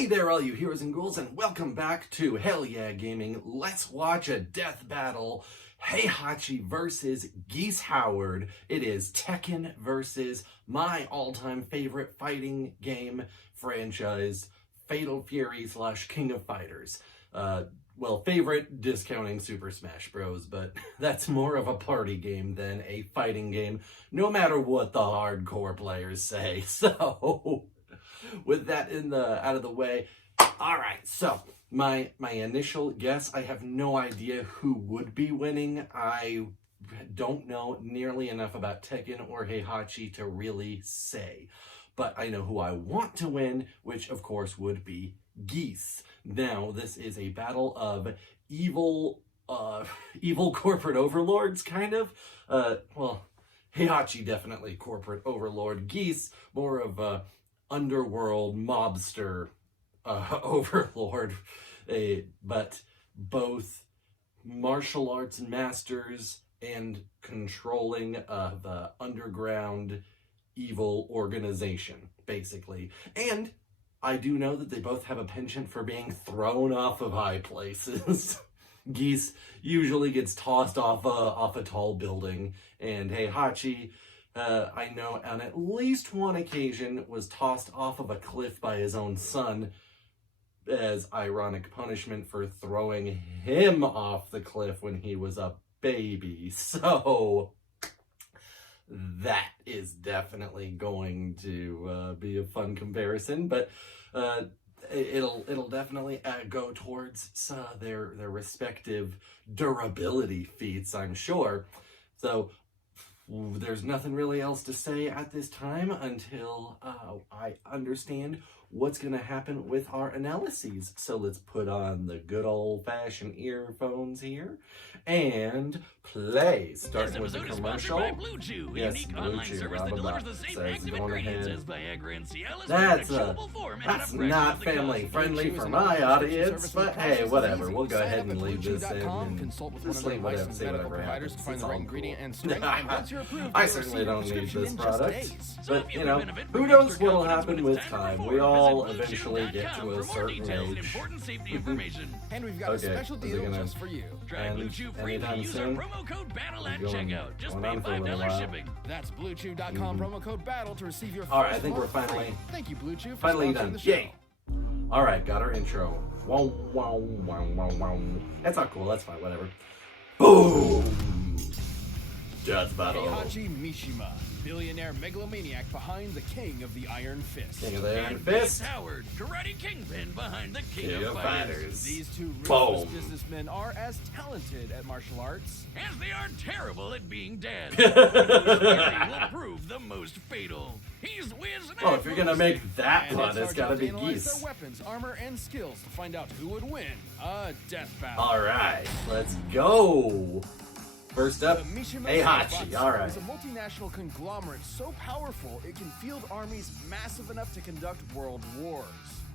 Hey there, all you heroes and ghouls, and welcome back to Hell Yeah Gaming. Let's watch a death battle. Heihachi versus Geese Howard. It is Tekken versus my all-time favorite fighting game franchise, Fatal Fury / King of Fighters. Well, favorite discounting Super Smash Bros, but that's more of a party game than a fighting game, no matter what the hardcore players say. So, with that out of the way, all right. So my initial guess, I have no idea who would be winning. I don't know nearly enough about Tekken or Heihachi to really say, but I know who I want to win, which of course would be Geese. Now, this is a battle of evil corporate overlords, kind of. Well, Heihachi definitely corporate overlord. Geese, more of a underworld mobster overlord, but both martial arts masters and controlling of underground evil organization, basically. And I do know that they both have a penchant for being thrown off of high places. Geese usually gets tossed off a tall building, and Heihachi, I know on at least one occasion, was tossed off of a cliff by his own son as ironic punishment for throwing him off the cliff when he was a baby. So that is definitely going to be a fun comparison, but it'll definitely go towards their respective durability feats, I'm sure. So there's nothing really else to say at this time until I understand what's going to happen with our analyses. So let's put on the good old-fashioned earphones here and play. Starting with the commercial. By Blue Chew, yes, unique Blue online Chew, service that delivers the same says active going ingredients ahead. as Viagra and Cialis. That's not family friendly for my audience, but hey, whatever. We'll go ahead and leave this in and consult with just one leave of their whatever, licensed say medical whatever providers happens. to find It's the right all ingredient cool. and strength. And once you're approved, I you'll certainly receive a don't need prescription this in just product, days. but you know, who knows what'll happen with time. We all eventually get to a certain age. Important safety information. And we've got a special deal just for you. Try Blue Chew free when you use our promo code BATTLE at checkout. Just pay $5 shipping. That's BlueChew.com promo code BATTLE to receive your All right, I first think we're month free. finally Thank you, Blue Chew, for finally sponsoring done. the show. Yay! All right, got our intro. Wow, wow, wow, wow, wow. That's not cool. That's fine. Whatever. Boom! Death battle. Heihachi Mishima, billionaire megalomaniac behind the king of the Iron Fist. King of the Iron And Fist. Geese Howard, karate kingpin behind the King of of Fighters. Fighters. These two Boom. ruthless businessmen are as talented at martial arts. As they are terrible at being dead. Whose theory will prove the most fatal. He's whiz. Well, if you're gonna make that And one, it's gotta be analyze Geese. their weapons, armor, and skills to find out who would win a death battle. All right, let's go. First up, The Mishima Heihachi. All right. is a multinational conglomerate so powerful it can field armies massive enough to conduct world wars.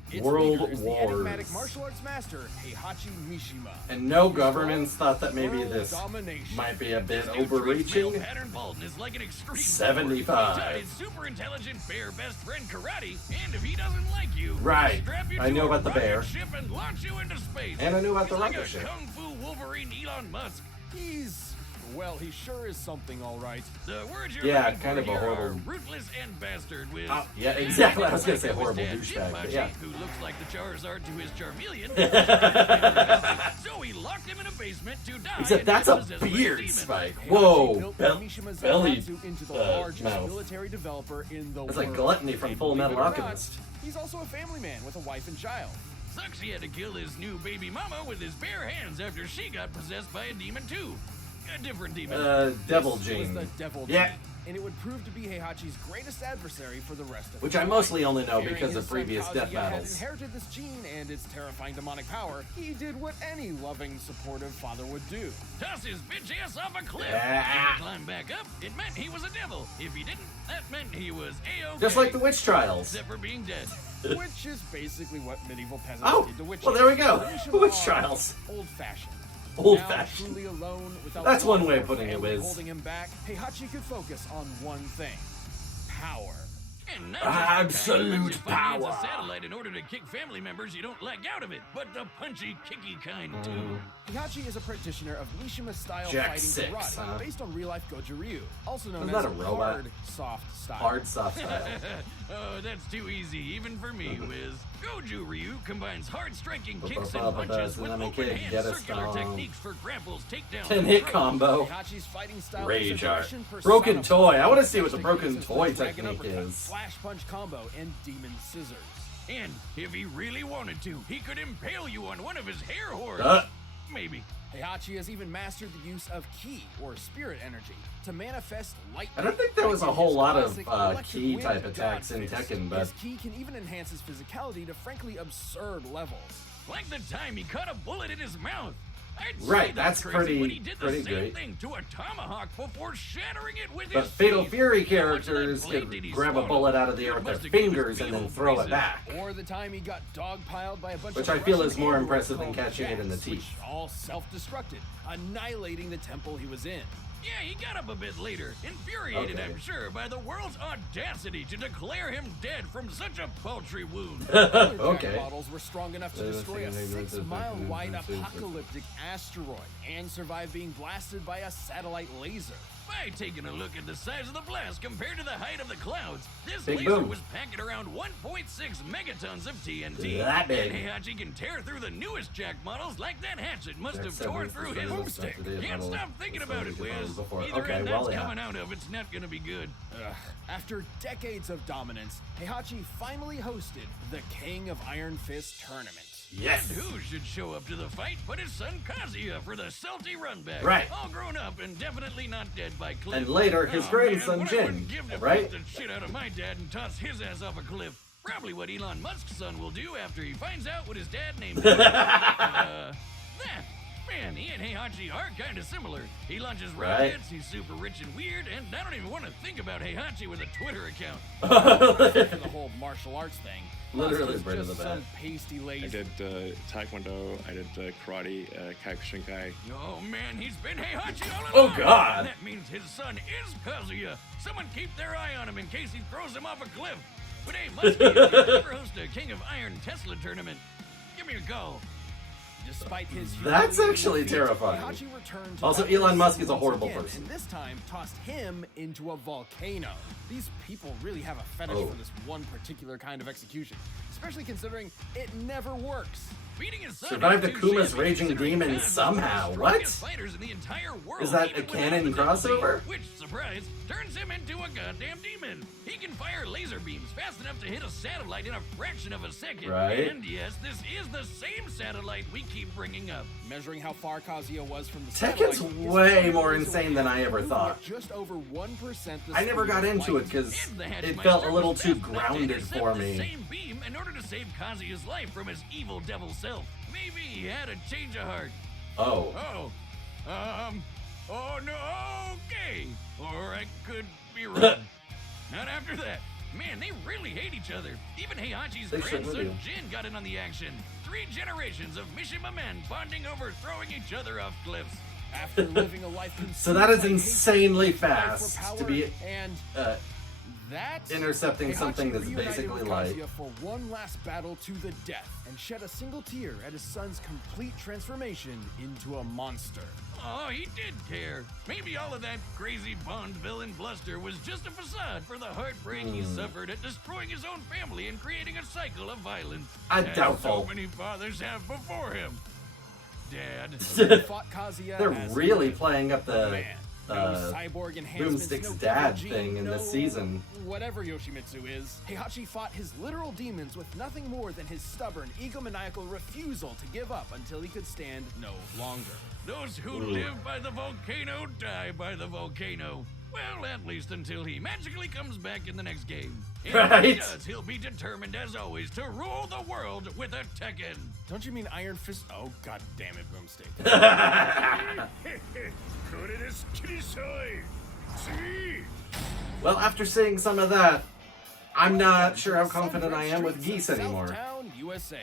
Its World leader is the wars. enigmatic martial arts master Heihachi Mishima. And no governments thought that maybe World this domination. might be a bit Male overreaching. pattern baldness like an extreme 75. Taught his super intelligent bear best friend karate, and if he doesn't like you, Right. strap you I to know a about the rocket bear. ship and launch you into space. And I knew about the He's like rocket a ship. Kung Fu Wolverine Elon Musk. Well, he sure is something, all right. The words you're Yeah, looking kind for of a here horrible- are ruthless and bastard with. Yeah, exactly. I was gonna say Like horrible dad, douchebag, but Jinpachi, yeah. who looks like the Charizard to his Charmeleon. So he locked him in a basement to die. Except and that's get a possessed by beard demon. spike. Heihachi Whoa, built Mishima belly Zanatsu into the largest mouth. military developer in the It's world. like Gluttony from And Full believe Metal it or not, Alchemist. He's also a family man with a wife and child. Sucks he had to kill his new baby mama with his bare hands after she got possessed by a demon too. A different demon. Devil This Gene. was the Devil Yeah. Gene, and it would prove to be Heihachi's greatest adversary for the rest of Which his I mostly life. only know Hearing because his of son previous death Kazuya battles. had inherited this gene and its terrifying demonic power. He did what any loving, supportive father would do. Toss his bitch ass off a cliff. Yeah. If he climbed back up, it meant he was a devil. If he didn't, that meant he was A-OK. Just like the witch trials. Except for being dead. Which is basically what medieval peasants Oh, did to witches. well, there we go. Mishima Witch are trials. Old-fashioned. Old-fashioned. Now, truly alone, without That's one love way or of putting it, family Wiz. holding him back, Heihachi could focus on one thing: power. And not just Absolute the kind that finds power. a satellite in order to kick family members you don't like out of it, but the punchy, kicky kind too. Heihachi is a practitioner of Mishima-style Jack fighting 6, karate, huh? based on real-life Goju Ryu, also known Isn't as that a robot? hard, soft style. Hard soft style. Oh, that's too easy, even for me, Wiz. Goju Ryu combines hard striking kicks and punches with open hand circular techniques for grapples, takedowns, 10-hit and combo. Heihachi's fighting style Rage is art. aggression Broken personified. toy. I want to see what the Techniques broken such toy as dragon technique uppercut, is. Flash punch combo, and demon scissors. And if he really wanted to, he could impale you on one of his hair horns. Maybe. Heihachi has even mastered the use of ki, or spirit energy, to manifest lightning. I don't think there was a Like whole his lot of classic electric ki wind type god attacks in fist. Tekken, but His ki can even enhance his physicality to frankly absurd levels. Like the time he caught a bullet in his mouth. I'd say Right, that's crazy, pretty- but he did the pretty same great. thing to a tomahawk before shattering it with but his Fatal teeth. Fury How much of that characters blade could did he grab a swallow? bullet out of the air It with their must have given his fingers and then fatal throw it braces. back. Or the time he got dogpiled by a bunch Which of I feel Russian is more androids impressive than called catching it in the Jacks, teeth. which all self-destructed, annihilating the temple he was in. Yeah, he got up a bit later, infuriated, Okay. I'm sure, by the world's audacity to declare him dead from such a paltry wound. Other Okay. Jack models were strong enough to destroy a 6-mile-wide apocalyptic asteroid and survive being blasted by a satellite laser. By taking a look at the size of the blast compared to the height of the clouds, this Big laser boom. was packing around 1.6 megatons of TNT. That big. And Heihachi can tear through the newest Jack models like that hatchet must That's have torn through his 70% boomstick. of today's Can't model. stop thinking That's about it, 70% Wiz. before. Either Okay, end well, that's yeah. coming out of, it's not gonna be good. After decades of dominance, Heihachi finally hosted the King of Iron Fist tournament. Yes. And who should show up to the fight but his son Kazuya for the salty runback? Right. All grown up and definitely not dead by Cliff. And later, his Oh, grandson, man, what I Jin, wouldn't give to right? beat the shit out of my dad and toss his ass off a cliff. Probably what Elon Musk's son will do after he finds out what his dad named him. Man, he and Heihachi are kind of similar. He launches Right. rockets, he's super rich and weird, and I don't even want to think about Heihachi with a Twitter account. For the whole martial arts thing. Literally Musk Brit is of just the some Bat. pasty I lazy. did Taekwondo, I did karate, Kyokushinkai. Oh man, he's been Heihachi all Oh, along. God. That means his son is Kazuya. Someone keep their eye on him in case he throws him off a cliff. But hey, Muskie, if you ever host a King of Iron Tesla tournament, give me a call. Despite his That's humiliating actually defeat, terrifying. Heihachi returned to Also, dominate Elon Musk is a once horrible again, person. And this time tossed him into a volcano. These people really have a fetish Oh. for this one particular kind of execution, especially considering it never works. Beating his son Survived is the too Kuma's shabby, raging considering demon Kaz is one of the somehow. strongest What? fighters in the entire world, Is that even a without canon the difficulty, crossover? Which, surprise, turns him into a goddamn demon. He can fire laser beams fast enough to hit a satellite in a fraction of a second. Right. And yes, this is the same satellite we keep bringing up. Measuring how far Kazuya was from the Tekken's satellite, his way fire more laser insane than I ever moving thought. at Just over 1% the I never speed got of into light. it because And the it Hatchmeister felt a little was too fast enough to grounded intercept for the me. same beam in order to save Kazuya's life from his evil devil self. Maybe he had a change of heart. Oh. Oh no, okay. Or I could be wrong. Not after that. Man, they really hate each other. Even Heihachi's They should grandson really. Jin got in on the action. 3 generations of Mishima men bonding over throwing each other off cliffs. After living a life So that is consumed by insanely hatred, fight for fast power, to be and uh, that intercepting Heihachi something that's reunited basically with light. Kazuya for one last battle to the death and shed a single tear at his son's complete transformation into a monster. Oh, he did care. Maybe all of that crazy Bond villain bluster was just a facade for the heartbreak he suffered at destroying his own family and creating a cycle of violence. As Doubtful. so many fathers have before him. Dad. He fought Kazuya They're as really a playing up the man. No cyborg enhancements, Boomstick's no dad double thing gene, in no this season. Whatever Yoshimitsu is, Heihachi fought his literal demons with nothing more than his stubborn, egomaniacal refusal to give up until he could stand no longer. Those who live by the volcano die by the volcano. Well, at least until he magically comes back in the next game. And when he Right. does, he'll be determined as always to rule the world with a Tekken. Don't you mean Iron Fist? Oh, god damn it, Boomstick. Well, after seeing some of that, I'm not sure how confident I am with Geese Citizens of anymore. Southtown, USA.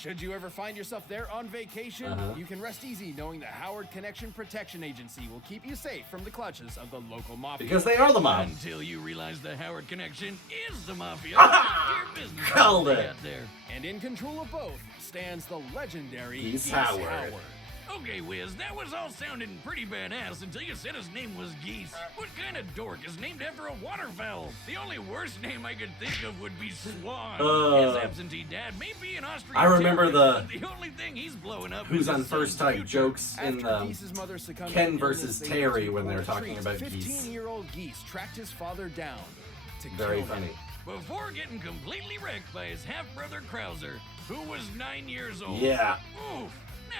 Should you ever find yourself there on vacation, you can rest easy knowing the Howard Connection Protection Agency will keep you safe from the clutches of the local mafia. Because they are the mob. Until you realize the Howard Connection is the mafia. Your business Called it. out there. And in control of both stands the legendary Geese Howard. Okay, Wiz, that was all sounding pretty badass until you said his name was Geese. What kind of dork is named after a waterfowl? The only worst name I could think of would be Swan. His absentee dad may be an Austrian. I remember terrorist, but the only thing he's blowing up Who's is on his First son's Type future. jokes in After Geese's mother succumbed Ken to versus illness, Terry they when they're were talking treats. about Geese. 15-year-old Geese tracked his father down to Very kill him. funny. Before getting completely wrecked by his half-brother Krauser, who was 9 years old. Yeah. Oof.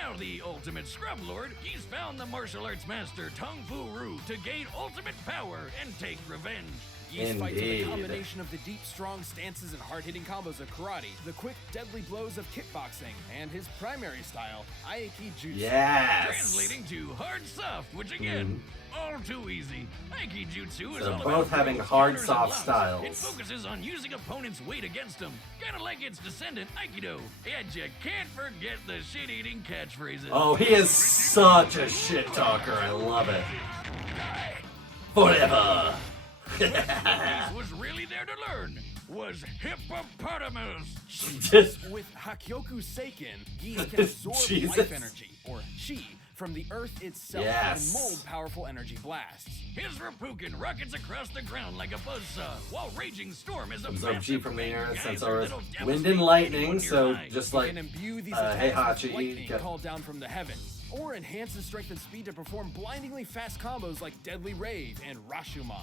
Now the ultimate scrub lord, he's found the martial arts master Tong Fu Ru to gain ultimate power and take revenge. Geese fights with Indeed. a combination of the deep, strong stances and hard-hitting combos of karate, the quick, deadly blows of kickboxing, and his primary style, Aiki Jutsu. Yes. Translating to hard soft, which again, all too easy. Aiki Jutsu is So all both about having throws, hard, counters, soft and locks. styles. It focuses on using opponents' weight against them, kind of like its descendant Aikido. And you can't forget the shit-eating catchphrases. Oh, he is such a shit talker. I love it. Forever. Geese was really there to learn was hippopotamus. Just With Hakyoku Seiken, Geese can absorb Jesus. life energy, or chi, from the earth itself Yes. and mold powerful energy blasts. His Rapukin rockets across the ground like a buzzsaw, while Raging Storm is a absorb chi massive from the air, geyser sensors, that'll wind devastate and lightning. anyone So nearby. just He like can imbue these attacks with Heihachi, lightning got- called down from the heavens, or enhance his strength and speed to perform blindingly fast combos like Deadly Rave and Rashomon.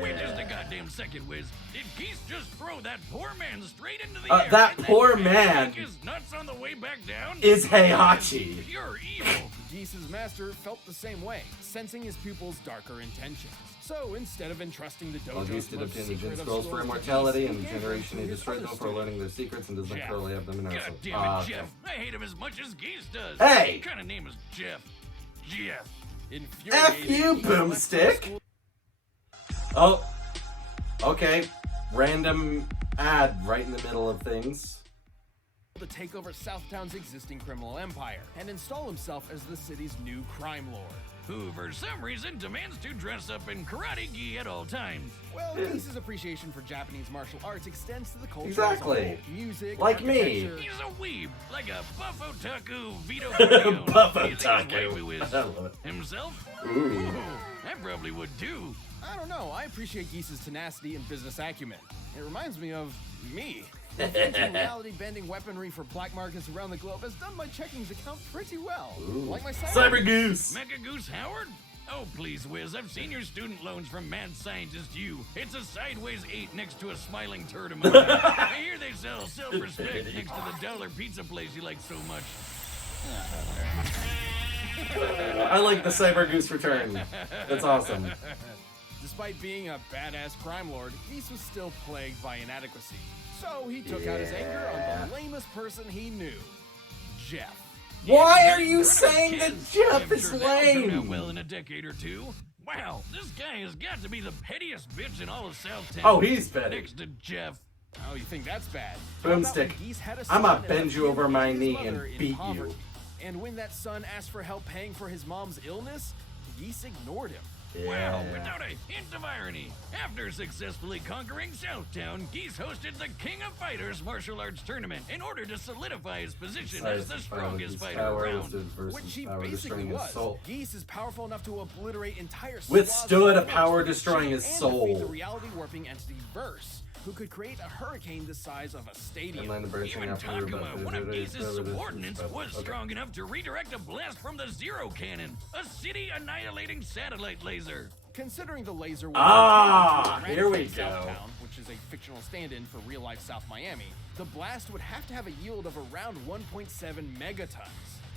Wait just a goddamn second, Wiz. Did Geese just throw that poor man straight into the air? that and poor then man kick his nuts on the way back down? is Heihachi. Pure evil. Geese's master felt the same way, sensing his pupil's darker intentions. So instead of entrusting the While Geese dojo's did most obtain the secret Jin of scrolls for scrolls to immortality, Geese, and he the gave generation them he to his destroyed them other for learning their secrets and does not Jeff. currently have them in God arsenal. damn it, Jeff. I hate him as much as Geese does. Hey! What kind of name is Jeff? Jeff. Infuriated, you, Geese left boomstick. school Oh, okay. Random ad right in the middle of things. to take over Southtown's existing criminal empire and install himself as the city's new crime lord. Who, for some reason, demands to dress up in karate gi at all times. Well, Geese's appreciation for Japanese martial arts extends to the culture Exactly. as a whole. Music, Like me. architecture. He's a weeb, like a buff otaku Vito Corleone. Buff He thinks otaku. waifu is I love it. himself? Ooh. I probably would too. I don't know. I appreciate Geese's tenacity and business acumen. It reminds me of me. Inventing reality-bending weaponry for black markets around the globe has done my checkings account pretty well. Like my Cyber Goose. Mecha Goose Howard? Oh, please, Wiz, I've seen your student loans from Mad Scientist U. It's a sideways 8 next to a smiling turd emoji. I hear they sell self-respect next to the dollar pizza place you like so much. I like the Cyber Goose return. That's awesome. Despite being a badass crime lord, Geese was still plagued by inadequacy. So he took out his anger on the lamest person he knew, Jeff. Why are you saying that Kids, Jeff I'm is sure that'll turn out lame? well in a decade or two. Wow, this guy has got to be the pettiest bitch in all of Southtown. Oh, he's petty. Next to Jeff. Oh, you think that's bad? Boomstick, How about when Geese had a I'ma son and bend left you over him my his knee mother and in beat you. poverty? And when that son asked for help paying for his mom's illness, Geese ignored him. Wow, without a hint of irony. After successfully conquering Southtown, Geese hosted the King of Fighters martial arts tournament in order to solidify his position as the strongest fighter around. Which he basically was. Geese is powerful enough to obliterate entire Withstood swaths a of power forest destroying his and soul. defeat the reality warping entity Verse, who could create a hurricane the size of a stadium. Even Takuma, one of Geese's subordinates, was strong enough to redirect a blast from the Zero Cannon, a city-annihilating satellite laser. Considering the laser was Here we eradicate go. Southtown, which is a fictional stand-in for real-life South Miami, the blast would have to have a yield of around 1.7 megatons.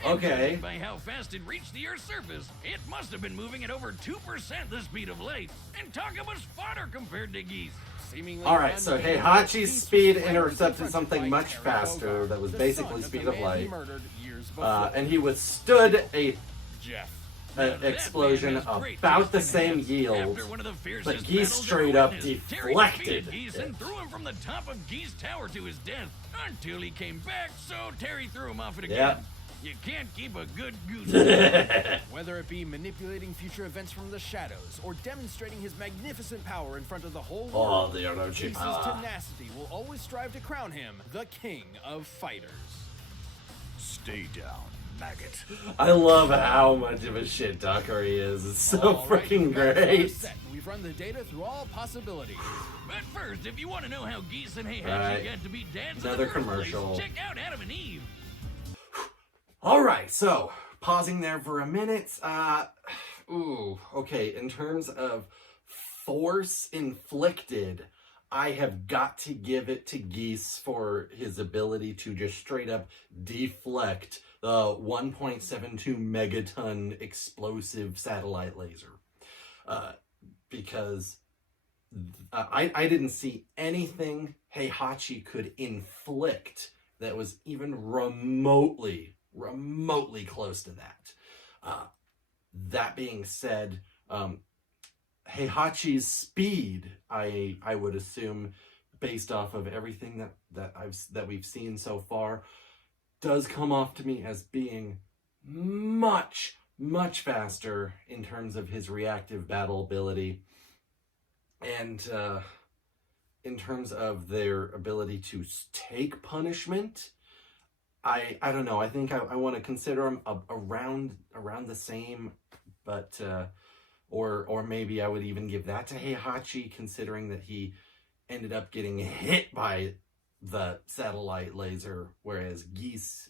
Okay. Judging by how fast it reached the Earth's surface, it must have been moving at over 2% the speed of light, and Takuma's fodder compared to Geese. Seemingly Alright, so unnamed, Heihachi's Geese was speed finally intercepted confronted something by much Terry faster Bogard, that was the basically son speed the of man light. he murdered years before. And he withstood a Jeff. explosion about the same yield, but Geese straight up deflected Geese it. and threw him from the top of Geese Tower to his death until he came back, so Terry threw him off it again. Yep. You can't keep a good goose. Whether it be manipulating future events from the shadows or demonstrating his magnificent power in front of the whole world, the Orochi Geese's tenacity will always strive to crown him the king of fighters. Stay down, maggot. I love how much of a shit talker he is. It's so All right, freaking we're back on great. set. We've run the data through all possibilities. But first, if you want to know how Geese and Heihachi Right. got to be dads Another in the first commercial. place, check out Adam and Eve. Alright, so, pausing there for a minute. Okay, in terms of force inflicted, I have got to give it to Geese for his ability to just straight up deflect the 1.72 megaton explosive satellite laser. Because I didn't see anything Heihachi could inflict that was even remotely close to that. That being said, Heihachi's speed, I would assume, based off of everything that we've seen so far, does come off to me as being much faster in terms of his reactive battle ability, and in terms of their ability to take punishment. I don't know. I think I want to consider him around the same, but or maybe I would even give that to Heihachi, considering that he ended up getting hit by the satellite laser, whereas Geese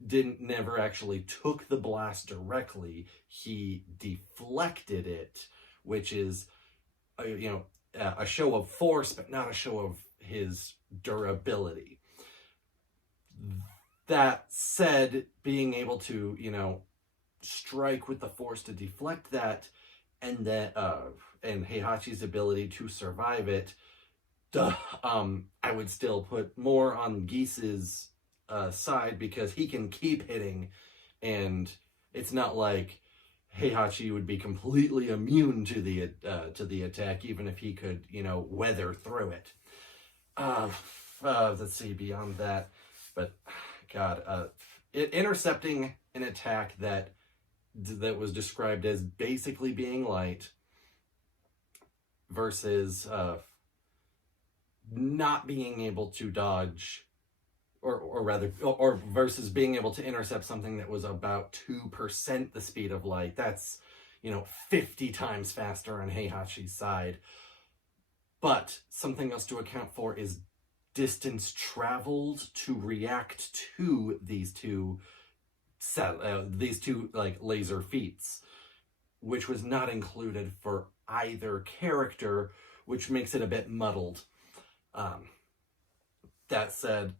never actually took the blast directly. He deflected it, which is a show of force, but not a show of his durability. That said, being able to, strike with the force to deflect that, and Heihachi's ability to survive it, I would still put more on Geese's side, because he can keep hitting, and it's not like Heihachi would be completely immune to the attack, even if he could, weather through it. Let's see, beyond that. But God, intercepting an attack that was described as basically being light versus not being able to dodge, or versus being able to intercept something that was about 2% the speed of light. That's 50 times faster on Heihachi's side. But something else to account for is distance traveled to react to these two laser feats, which was not included for either character, which makes it a bit muddled. That said,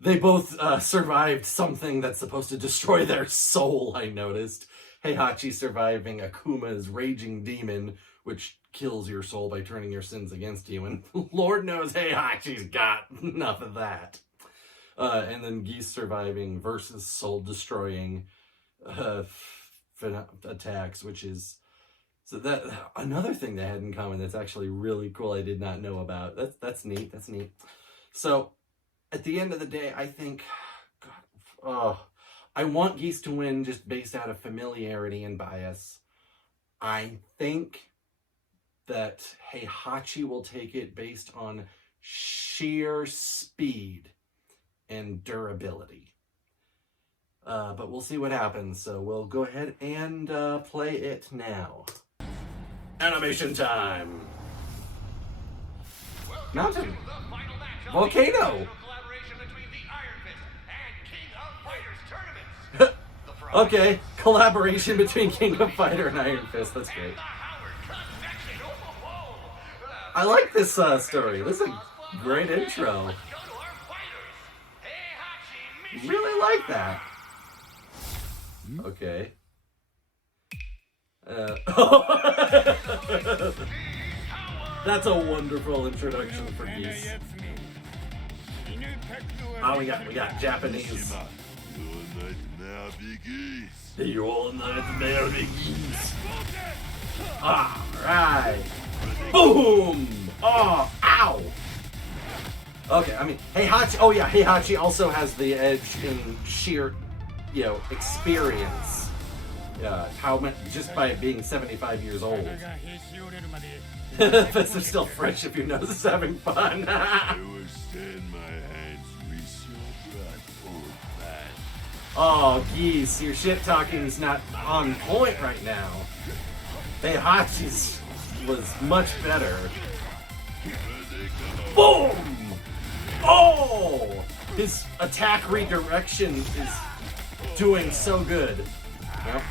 they both survived something that's supposed to destroy their soul, I noticed. Heihachi surviving Akuma's raging demon, which kills your soul by turning your sins against you, and Lord knows Heihachi's got enough of that. And then Geese surviving versus soul-destroying attacks, which is... So that another thing they had in common that's actually really cool I did not know about. That's neat. That's neat. So, at the end of the day, I think... I want Geese to win just based out of familiarity and bias. I think that Heihachi will take it based on sheer speed and durability. But we'll see what happens, so we'll go ahead and play it now. Animation time! Mountain! Volcano! Okay, collaboration between King of Fighter and Iron Fist, that's great. I like this story. This is a great intro. Really like that. Okay. That's a wonderful introduction for Geese. Oh, we got Japanese. Your nightmare begins. Alright. Boom! Oh, ow! Okay, I mean, Heihachi, oh yeah, Heihachi also has the edge in sheer, you know, experience. How much, just by being 75 years old. Fists are still fresh if your nose is having fun. Oh, Geese, your shit talking's not on point right now. Heihachi's was much better. Boom! Oh! His attack redirection is doing so good. Yep.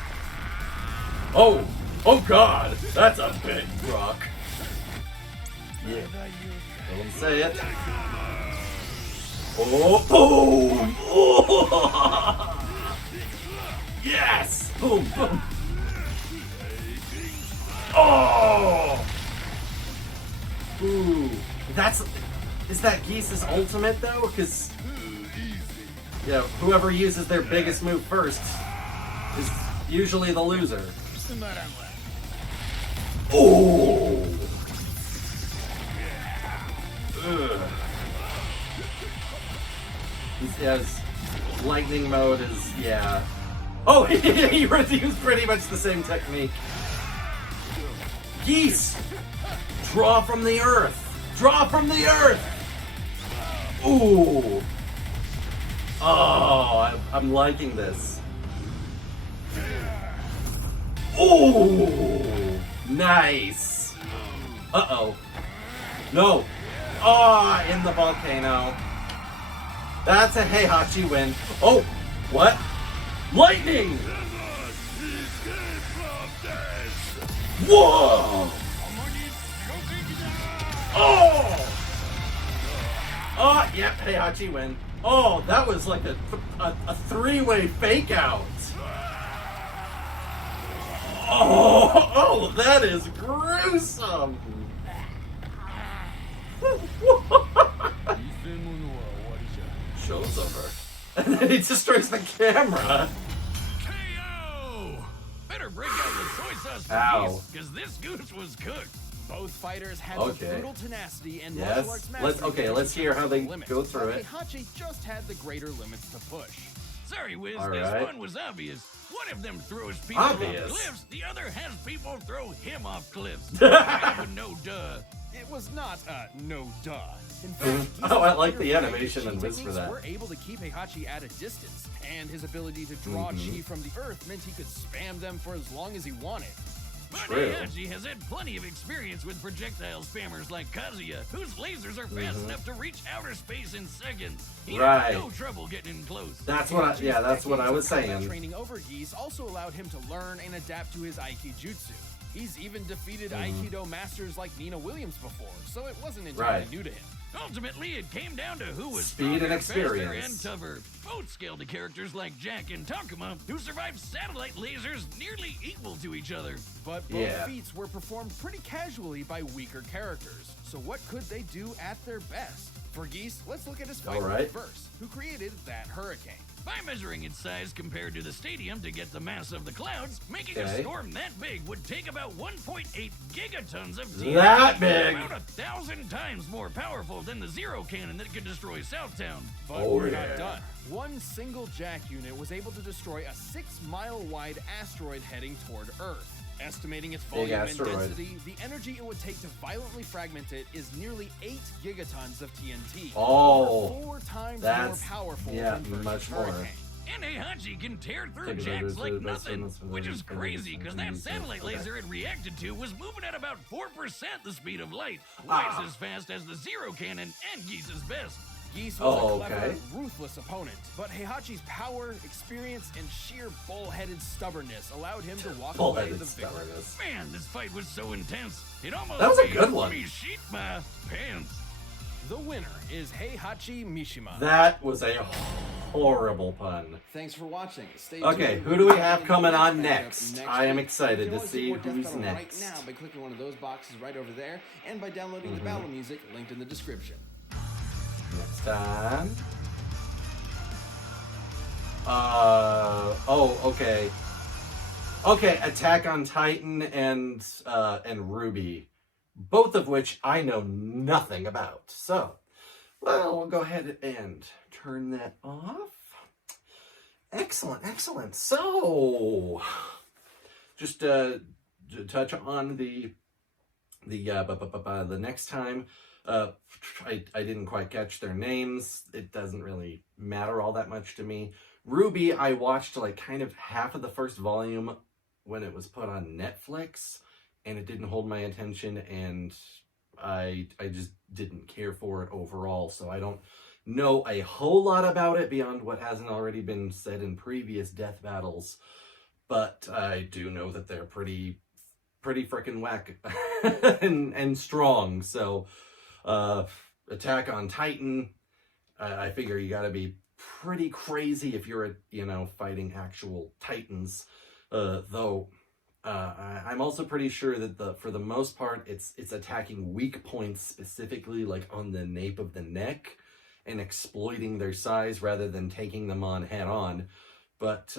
Oh! Oh god! That's a big rock. Yeah. Let him say it. Oh! Boom! Oh! Yes! Boom! Boom! Oh! Ooh. Is that Geese's ultimate though? Because, you know, whoever uses their biggest move first is usually the loser. Oh! Ugh. His lightning mode is, yeah. Oh, he used pretty much the same technique. Geese! Draw from the earth! Draw from the earth! Ooh! Oh, I'm liking this. Ooh! Nice! Uh-oh. No! Oh, in the volcano. That's a Heihachi win. Oh! What? Lightning! Whoa! Oh! Oh, yep, Heihachi win. Oh, that was like a three-way fake out. Oh, that is gruesome. Show's over. And then he destroys the camera. KO! Better break out the soy sauce for Ow. because this goose was cooked. Both fighters had the brutal tenacity and Yes. martial arts mastery. Let's hear how they limits, go through but it. Heihachi just had the greater limits to push. Sorry, Wiz, All this right. one was obvious. One of them throws people Obvious? off cliffs, the other has people throw him off cliffs. Kind of a no duh. It was not no duh. In fact, Oh, I like the Geese's animation fighting in this for techniques that. were able to keep Heihachi at a distance, and his ability to draw chi from the earth meant he could spam them for as long as he wanted. But True. Heihachi has had plenty of experience with projectile spammers like Kazuya, whose lasers are fast enough to reach outer space in seconds. He Right. had no trouble getting in close. That's what I was saying. Training over Geese also allowed him to learn and adapt to his Aikijutsu. He's even defeated Aikido masters like Nina Williams before, so it wasn't entirely Right. new to him. Ultimately, it came down to who was Speed and stronger, experience. faster, and tougher. Both scaled to characters like Jack and Takuma, who survived satellite lasers nearly equal to each other. But both Yeah. feats were performed pretty casually by weaker characters. So what could they do at their best? For Geese, let's look at his fight Alright. with Verse, who created that hurricane. By measuring its size compared to the stadium to get the mass of the clouds, making a Okay. storm that big would take about 1.8 gigatons of TNT. That big? About 1,000 times more powerful than the Zero Cannon that could destroy Southtown. But Oh, we're yeah. not done. One single Jack unit was able to destroy a 6-mile-wide asteroid heading toward Earth. Estimating its volume and asteroid. density, the energy it would take to violently fragment it is nearly 8 gigatons of TNT. Oh, over 4 times more that's- powerful yeah, than Verse's much more. hurricane. And Heihachi can tear through Take it jacks over like to the nothing, best one, which is that's what crazy it is. because that satellite Okay. laser it reacted to was moving at about 4% the speed of light, twice as fast as the Zero Cannon and Geese's best. Geese was Oh, a clever, okay. ruthless opponent, but Heihachi's power, experience, and sheer bull-headed stubbornness allowed him to walk away Bullheaded the victor. stubbornness. Man, this fight was so intense. It almost That was a made good one. me shit my pants. The winner is Heihachi Mishima. That was a horrible pun. Thanks for watching. Stay Okay, tuned. who do we have We'll coming be on back up next? I am week. excited You can to always see support Death who's Battle next. right now by clicking one of those boxes right over there and by downloading the battle music linked in the description. Next time. Oh, okay. Okay, Attack on Titan and Ruby, both of which I know nothing about. So, well, we'll go ahead and turn that off. Excellent, excellent. So, just to touch on the next time. I didn't quite catch their names. It doesn't really matter all that much to me. Ruby, I watched like kind of half of the first volume when it was put on Netflix, and it didn't hold my attention, and I just didn't care for it overall. So I don't know a whole lot about it beyond what hasn't already been said in previous death battles, but I do know that they're pretty freaking whack and strong. So Attack on Titan, I figure you gotta be pretty crazy if you're fighting actual titans, though I'm also pretty sure that for the most part it's attacking weak points, specifically like on the nape of the neck, and exploiting their size rather than taking them on head on. But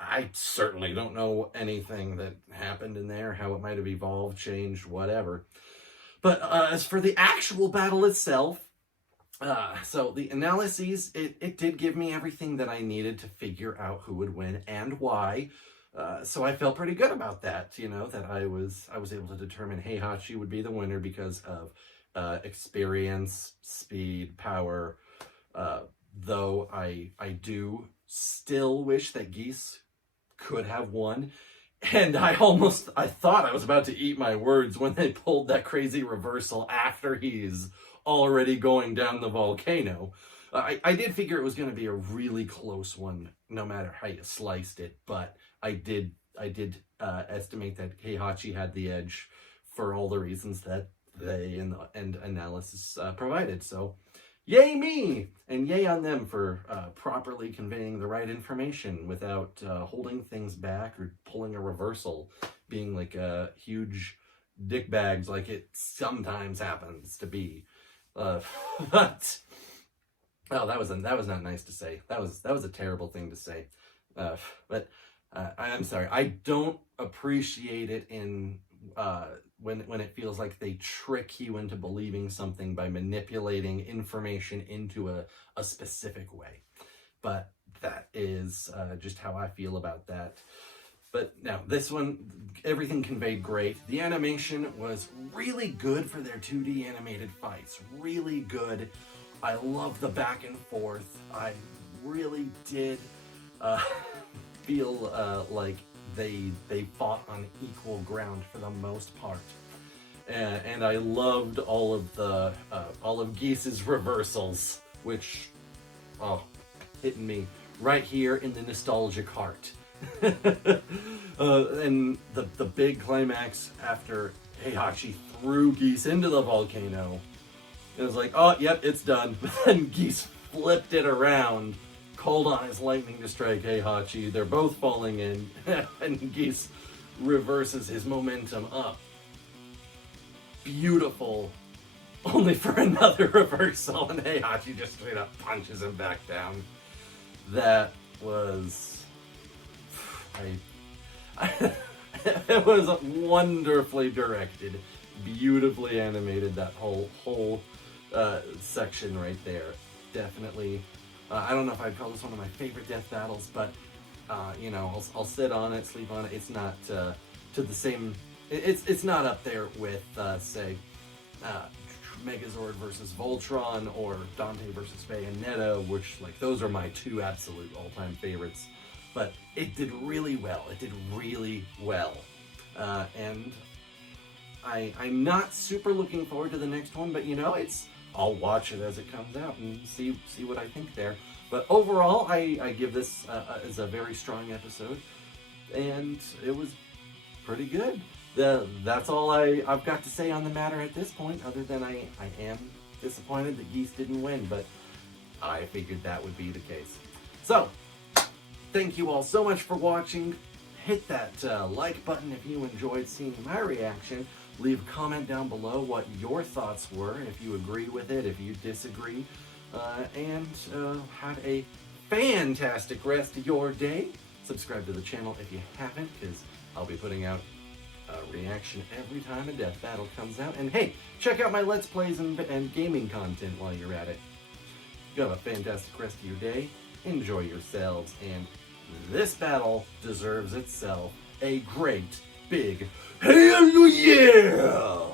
I certainly don't know anything that happened in there, how it might have evolved, changed, whatever. But as for the actual battle itself, so the analyses, it did give me everything that I needed to figure out who would win and why. So I felt pretty good about that, that I was able to determine Heihachi would be the winner because of experience, speed, power. Though I do still wish that Geese could have won. And I thought I was about to eat my words when they pulled that crazy reversal after he's already going down the volcano. I did figure it was going to be a really close one, no matter how you sliced it, but I did estimate that Heihachi had the edge for all the reasons that they and analysis provided. So, yay me! And yay on them for properly conveying the right information without holding things back or pulling a reversal, being like huge dick bags like it sometimes happens to be. But oh, that was not nice to say. That was a terrible thing to say. But I'm sorry. I don't appreciate it in when it feels like they trick you into believing something by manipulating information into a specific way. But that is just how I feel about that. But now, this one, everything conveyed great. The animation was really good for their 2D animated fights. Really good. I love the back and forth. I really did feel like they fought on equal ground for the most part. And I loved all of Geese's reversals, which, hitting me right here in the nostalgic heart. And the big climax after Heihachi threw Geese into the volcano, it was like, oh, yep, it's done. But then Geese flipped it around, called on his lightning to strike Heihachi. They're both falling in, and Geese reverses his momentum up. Beautiful. Only for another reversal, and Heihachi just straight up punches him back down. That was... it was wonderfully directed, beautifully animated, that whole section right there. Definitely, I don't know if I'd call this one of my favorite death battles, but I'll sit on it, sleep on it. It's not to the same. It's not up there with say Megazord versus Voltron or Dante versus Bayonetta, which those are my two absolute all-time favorites. But it did really well. It did really well. And I'm not super looking forward to the next one, but I'll watch it as it comes out and see what I think there. But overall, I give this as a very strong episode, and it was pretty good. That's all I've got to say on the matter at this point, other than I am disappointed that Geese didn't win, but I figured that would be the case. So, thank you all so much for watching. Hit that like button if you enjoyed seeing my reaction. Leave a comment down below what your thoughts were, if you agree with it, if you disagree. And have a fantastic rest of your day. Subscribe to the channel if you haven't, because I'll be putting out a reaction every time a death battle comes out. And hey, check out my Let's Plays and gaming content while you're at it. You have a fantastic rest of your day. Enjoy yourselves, and this battle deserves itself a great big hell yeah!